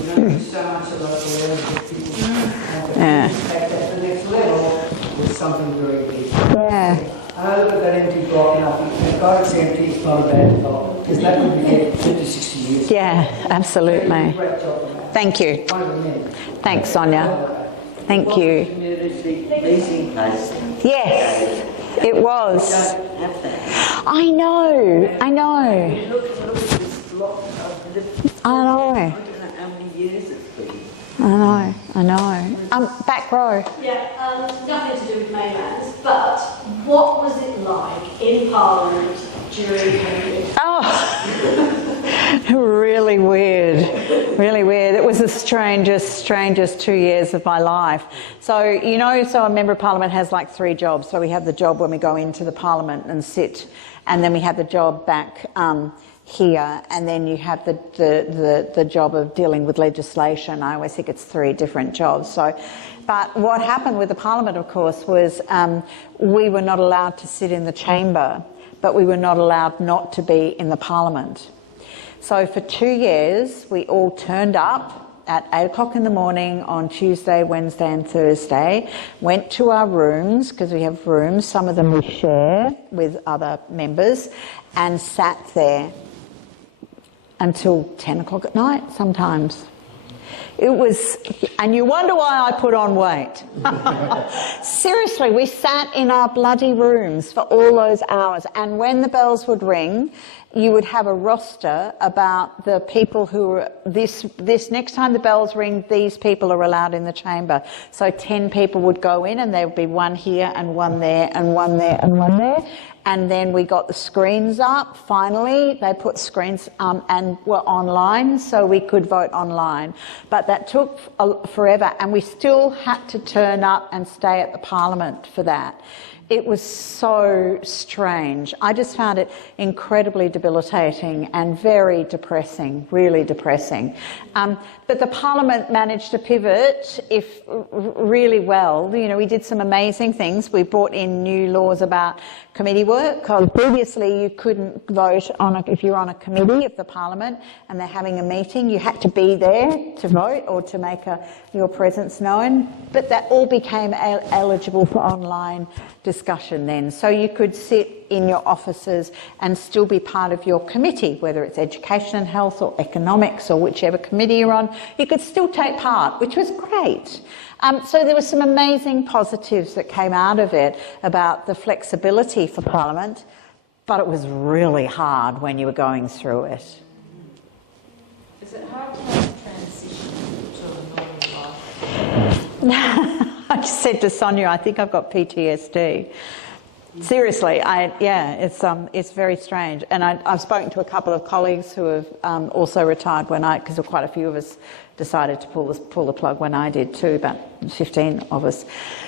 you don't do so much of local areas with people. And to take that to the next level was something very big. Yeah. I look at that empty block and I think, thank God it's empty, it's not a bad block. Because that would be there 50, 60 years. Yeah, absolutely. Great job on that. Thank you. One of the men. Thanks, Sonia. Thank you. Yes, it was. I know. I know. I know. Back row. Yeah, nothing to do with Maylands, but what was it like in Parliament during COVID? Oh, really weird. Really weird. It was the strangest 2 years of my life. So, you know, so a Member of Parliament has like 3 jobs. So we have the job when we go into the Parliament and sit, and then we have the job back here, and then you have the job of dealing with legislation. I always think it's 3 different jobs. So, but what happened with the Parliament, of course, was we were not allowed to sit in the chamber, but we were not allowed not to be in the Parliament. So for 2 years, we all turned up at 8 o'clock in the morning on Tuesday, Wednesday and Thursday, went to our rooms, because we have rooms, some of them we share with other members, and sat there. until 10 o'clock at night sometimes. It was, and you wonder why I put on weight. Seriously, we sat in our bloody rooms for all those hours, and when the bells would ring, you would have a roster about the people who were, this next time the bells ring, these people are allowed in the chamber. So 10 people would go in, and there would be one here and one there and one there and one there. And then we got the screens up. Finally, they put screens and were online, so we could vote online. But that took forever, and we still had to turn up and stay at the Parliament for that. It was so strange. I just found it incredibly debilitating and very depressing, really depressing. But the Parliament managed to pivot really well. You know, we did some amazing things. We brought in new laws about committee work, because previously you couldn't vote if you were on a committee of the Parliament and they're having a meeting, you had to be there to vote or to make your presence known. But that all became eligible for online discussion then. So you could sit in your offices and still be part of your committee, whether it's education and health or economics or whichever committee you're on, you could still take part, which was great. So there were some amazing positives that came out of it about the flexibility for Parliament, but it was really hard when you were going through it. Is it hard to make a transition to a normal life? I just said to Sonia, I think I've got PTSD. Seriously, it's very strange. And I've spoken to a couple of colleagues who have also retired because quite a few of us decided to pull the plug when I did too, about 15 of us.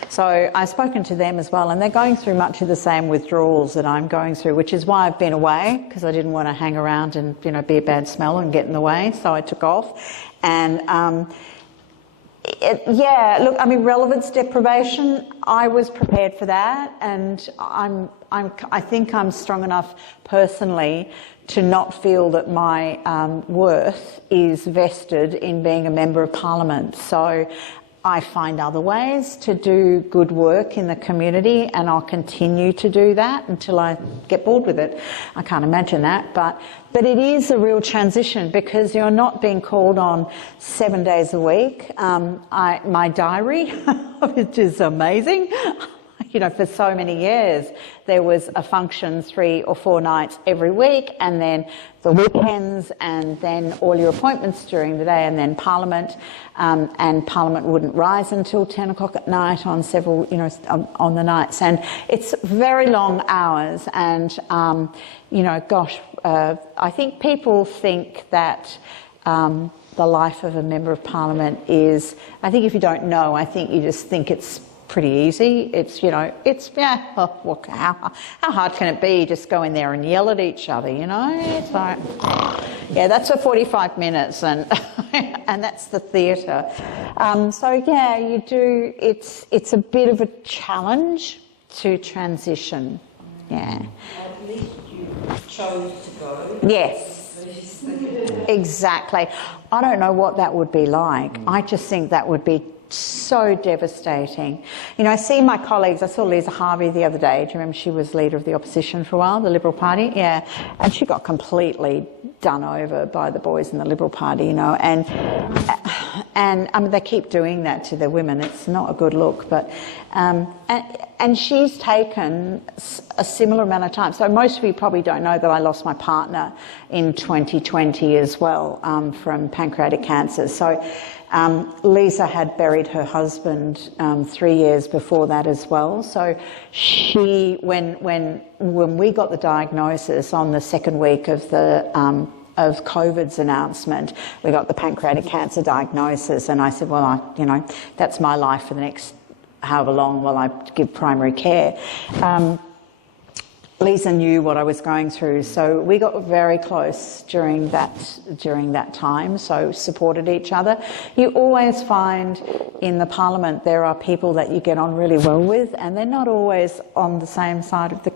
So I've spoken to them as well, and they're going through much of the same withdrawals that I'm going through, which is why I've been away, because I didn't want to hang around and be a bad smell and get in the way, so I took off. And relevance deprivation, I was prepared for that, and I think I'm strong enough personally to not feel that my worth is vested in being a member of Parliament. So I find other ways to do good work in the community, and I'll continue to do that until I get bored with it. I can't imagine that, but it is a real transition because you're not being called on 7 days a week. My diary, which is amazing, for so many years, there was a function 3 or 4 nights every week, and then the weekends, and then all your appointments during the day, and then Parliament, and Parliament wouldn't rise until 10 o'clock at night on several, on the nights. And it's very long hours, and, I think people think that the life of a Member of Parliament is, I think if you don't know, I think you just think it's pretty easy. It's, how hard can it be? Just go in there and yell at each other, It's like, that's for 45 minutes, and and that's the theatre. You do. It's a bit of a challenge to transition. Yeah. At least you chose to go. Yes. Exactly. I don't know what that would be like. I just think that would be so devastating. I see my colleagues. I saw Lisa Harvey the other day. Do you remember she was leader of the opposition for a while, the Liberal Party? Yeah. And she got completely done over by the boys in the Liberal Party, and I mean, they keep doing that to their women. It's not a good look, but and she's taken a similar amount of time. So most of you probably don't know that I lost my partner in 2020 as well, from pancreatic cancer. So Lisa had buried her husband 3 years before that as well. So she, when we got the diagnosis on the second week of the of COVID's announcement, we got the pancreatic cancer diagnosis, and I said, well, that's my life for the next however long while I give primary care. Lisa knew what I was going through, so we got very close during that time, so supported each other. You always find in the Parliament there are people that you get on really well with, and they're not always on the same side of the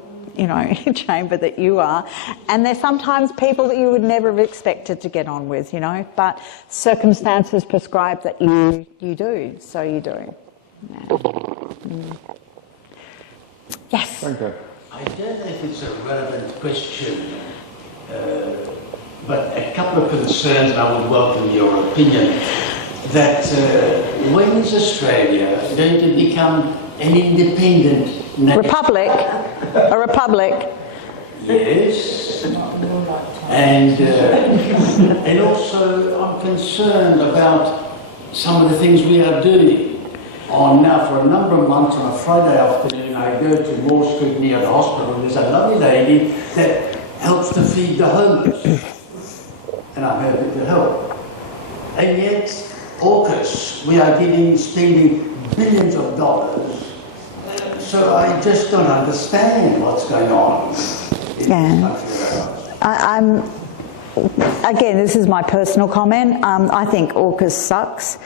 chamber that you are, and there's sometimes people that you would never have expected to get on with, but circumstances prescribe that you do, so you do. Yeah. Yes. Thank you. I don't know if it's a relevant question but a couple of concerns, and I would welcome your opinion. That when is Australia going to become an independent nation? Republic. A republic. Yes. And also I'm concerned about some of the things we are doing. Now for a number of months on a Friday afternoon I go to Moore Street near the hospital and there's a lovely lady that helps to feed the homeless. And I heard it will help. And yet, AUKUS, we are spending billions of dollars. So I just don't understand what's going on. Again, this is my personal comment. I think AUKUS sucks.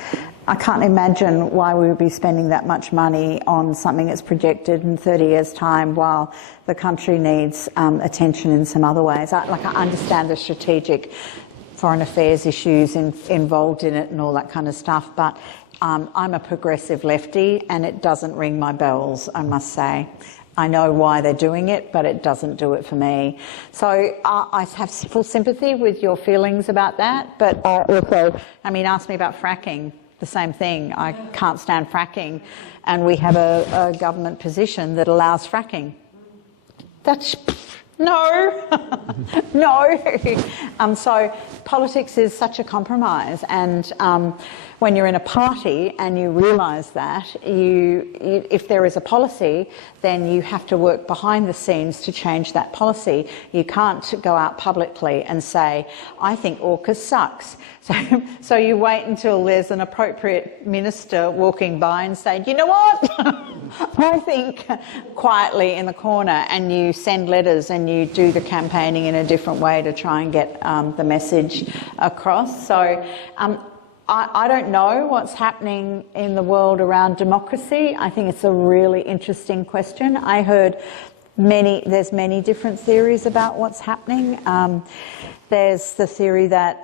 I can't imagine why we would be spending that much money on something that's projected in 30 years' time while the country needs attention in some other ways. I understand the strategic foreign affairs issues involved in it and all that kind of stuff, but I'm a progressive lefty and it doesn't ring my bells, I must say. I know why they're doing it, but it doesn't do it for me. So I have full sympathy with your feelings about that, but also, ask me about fracking. The same thing. I can't stand fracking, and we have a government position that allows fracking. That's no, no. So politics is such a compromise, and when you're in a party and you realise that, if there is a policy, then you have to work behind the scenes to change that policy. You can't go out publicly and say, I think AUKUS sucks. So you wait until there's an appropriate minister walking by and say, you know what? I think quietly in the corner, and you send letters and you do the campaigning in a different way to try and get the message across. So I don't know what's happening in the world around democracy. I think it's a really interesting question. I heard there's many different theories about what's happening. There's the theory that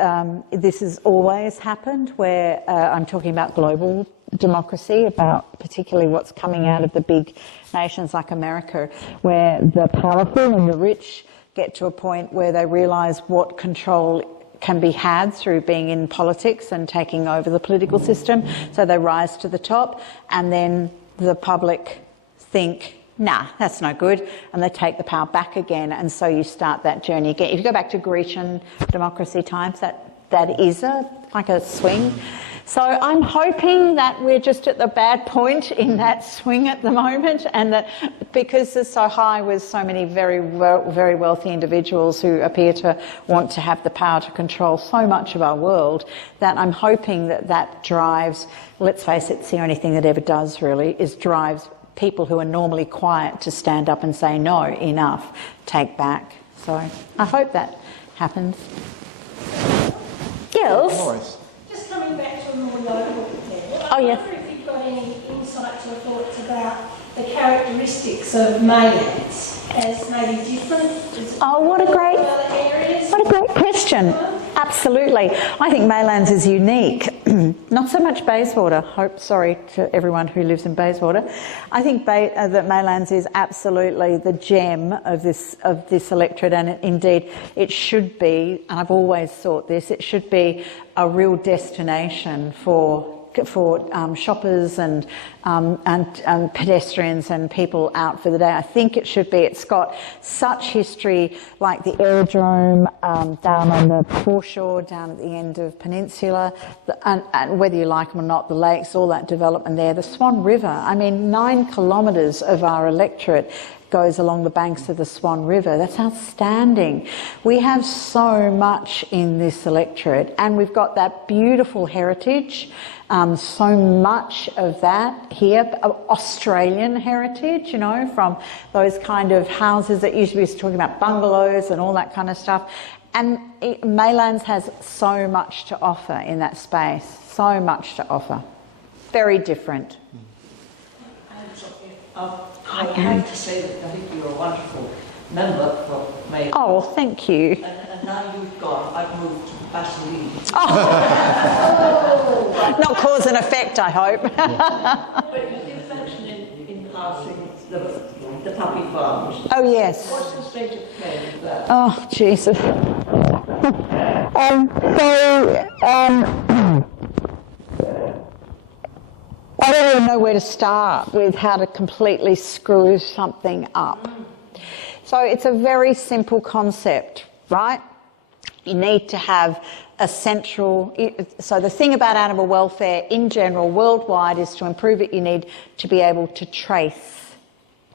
this has always happened, where I'm talking about global democracy, about particularly what's coming out of the big nations like America, where the powerful and the rich get to a point where they realise what control can be had through being in politics and taking over the political system. So they rise to the top, and then the public think, nah, that's no good, and they take the power back again, and so you start that journey again. If you go back to Grecian democracy times, that is like a swing. So I'm hoping that we're just at the bad point in that swing at the moment, and that because it's so high with so many very wealthy individuals who appear to want to have the power to control so much of our world, that I'm hoping that drives, let's face it, it's the only thing that ever does really, is drives people who are normally quiet to stand up and say, no, enough, take back. So I hope that happens. Yes? Just coming back to a more local level, I wonder if you've got any insights or thoughts about the characteristics of Maylands as maybe different. Oh, what a great question. Absolutely. I think Maylands is unique. Not so much Bayswater. Sorry to everyone who lives in Bayswater. I think that Maylands is absolutely the gem of this electorate, and indeed it should be, and I've always thought this, it should be a real destination for shoppers and pedestrians and people out for the day. I think it should be. It's got such history, like the aerodrome down on the foreshore, down at the end of Peninsula, and whether you like them or not, the lakes, all that development there. The Swan River, 9 kilometres of our electorate goes along the banks of the Swan River. That's outstanding. We have so much in this electorate, and we've got that beautiful heritage, so much of that here, Australian heritage, from those kind of houses that used to be talking about bungalows and all that kind of stuff. And Maylands has so much to offer in that space, so much to offer. Very different. I have to say that I think you're a wonderful member for Maylands. Oh, thank you. And now you've gone, I've moved to Vaseline. Oh. Not cause and effect, I hope. But you did mention in passing the puppy farms. Oh, yes. What's the state of play with that? Oh, Jesus. I don't even know where to start with how to completely screw something up. So it's a very simple concept, right? You need to have a central... So the thing about animal welfare in general, worldwide, is to improve it, you need to be able to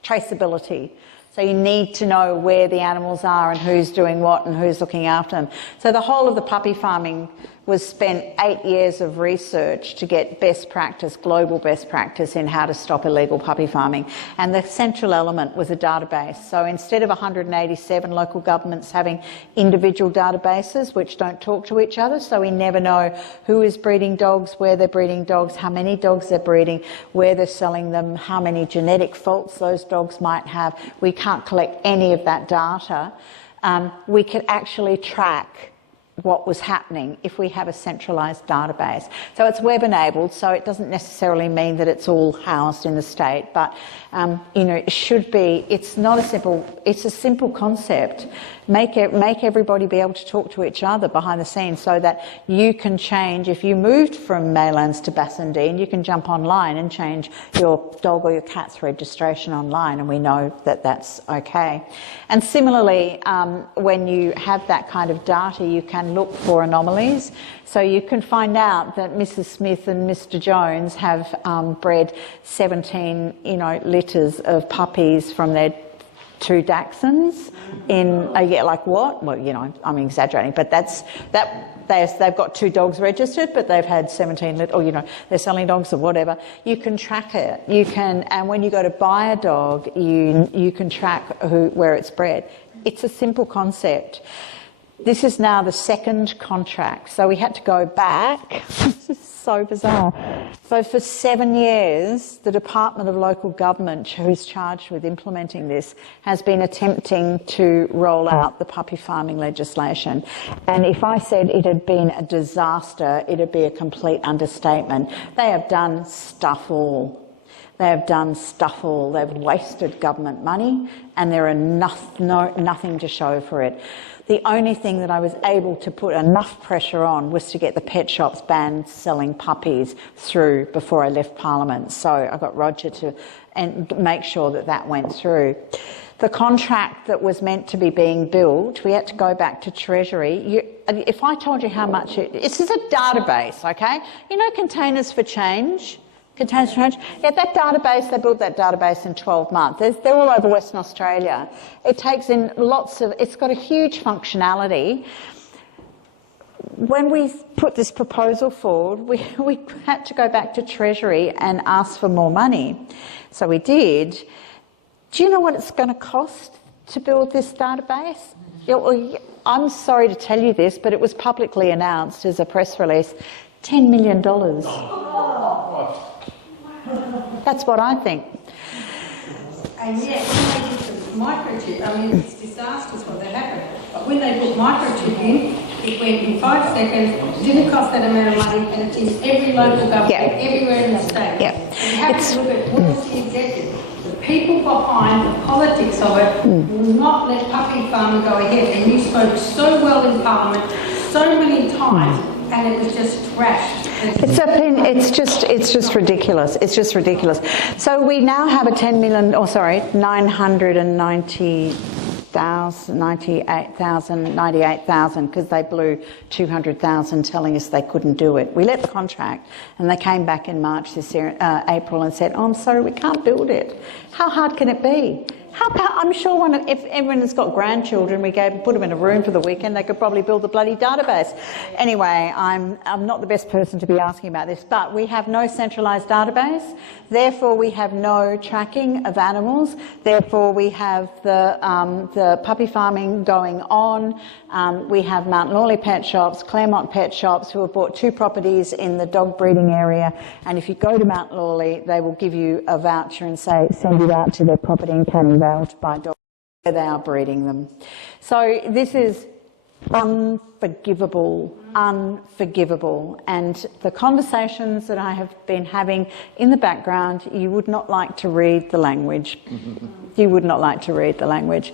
traceability. So you need to know where the animals are and who's doing what and who's looking after them. So the whole of the puppy farming was spent 8 years of research to get best practice, global best practice in how to stop illegal puppy farming. And the central element was a database. So instead of 187 local governments having individual databases which don't talk to each other, so we never know who is breeding dogs, where they're breeding dogs, how many dogs they're breeding, where they're selling them, how many genetic faults those dogs might have. We can't collect any of that data. We could actually track what was happening if we have a centralised database. So it's web enabled, so it doesn't necessarily mean that it's all housed in the state, but you know, it should be. It's not a simple. It's a simple concept. Make everybody be able to talk to each other behind the scenes, so that you can change. If you moved from Maylands to Bassendean, you can jump online and change your dog or your cat's registration online, and we know that that's okay. And similarly, when you have that kind of data, you can look for anomalies. So you can find out that Mrs. Smith and Mr. Jones have bred 17, litters of puppies from their 2 Dachshunds in a year. Like what? Well, I'm exaggerating, but they've got 2 dogs registered, but they've had 17 or they're selling dogs or whatever. You can track it. And when you go to buy a dog, you can track where it's bred. It's a simple concept. This is now the 2nd contract, so we had to go back. This is so bizarre. So for 7 years, the Department of Local Government, who is charged with implementing this, has been attempting to roll out the puppy farming legislation. And if I said it had been a disaster, it'd be a complete understatement. They have done stuff all. They've wasted government money, and there are nothing to show for it. The only thing that I was able to put enough pressure on was to get the pet shops banned selling puppies through before I left Parliament. So I got Roger to make sure that went through. The contract that was meant to be being built, we had to go back to Treasury. If I told you how much this is a database, okay? Containers for change. Containers for change. Yeah, that database, they built that database in 12 months. They're all over Western Australia. It takes in it's got a huge functionality. When we put this proposal forward, we had to go back to Treasury and ask for more money. So we did. Do you know what it's going to cost to build this database? I'm sorry to tell you this, but it was publicly announced as a press release, $10 million. That's what I think. And yet, when they did the microchip, it's disastrous what that happened. But when they put microchip in, it went in 5 seconds, it didn't cost that amount of money, and it's in every local government, everywhere in the state. You have to look at what is the executive. The people behind the politics of it will not let puppy farming go ahead. And you spoke so well in Parliament so many times, and it was just trashed. It's just ridiculous. It's just ridiculous. So we now have a 98,000, because they blew 200,000 telling us they couldn't do it. We let the contract, and they came back in March this year, April, and said, "Oh, I'm sorry, we can't build it." How hard can it be? I'm sure if everyone has got grandchildren, put them in a room for the weekend, they could probably build the bloody database. Anyway, I'm not the best person to be asking about this, but we have no centralised database. Therefore, we have no tracking of animals. Therefore, we have the puppy farming going on. We have Mount Lawley pet shops, Claremont pet shops, who have bought 2 properties in the dog breeding area. And if you go to Mount Lawley, they will give you a voucher and send you out to their property in Canning Vale to buy dogs where they are breeding them. So this is unforgivable. And the conversations that I have been having in the background, you would not like to read the language. You would not like to read the language.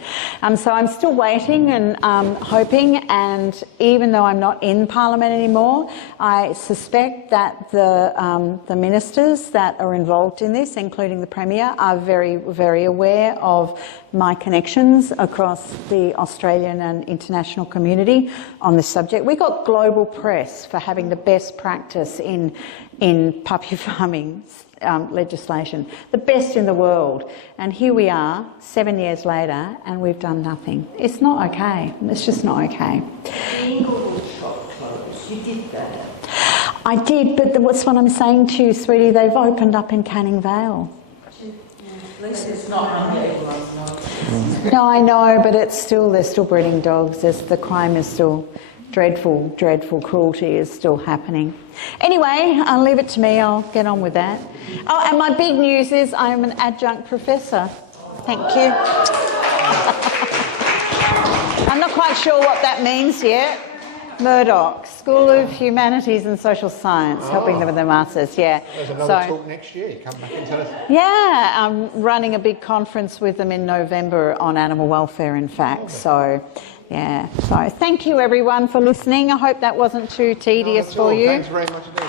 So I'm still waiting and hoping, and even though I'm not in Parliament anymore, I suspect that the ministers that are involved in this, including the Premier, are very, very aware of my connections across the Australian and international community on this subject. We got global press for having the best practice in puppy farming legislation, the best in the world, and here we are 7 years later and we've done nothing. It's not okay. It's just not okay. The Inglewood shop closed. You did that. I did, but that's what I'm saying to you, sweetie. They've opened up in Canning Vale. At least it's not under everyone's nose. No, I know, but it's still, they're still breeding dogs. The crime is still dreadful, dreadful cruelty is still happening. Anyway, I'll leave it to me. I'll get on with that. Oh, and my big news is I'm an adjunct professor. Thank you. I'm not quite sure what that means yet. Murdoch, School of Humanities and Social Science, helping them with their masters, yeah. There's another talk next year. You come back and tell us. Yeah, I'm running a big conference with them in November on animal welfare, in fact. So, yeah. So thank you, everyone, for listening. I hope that wasn't too tedious for you. Thanks very much indeed.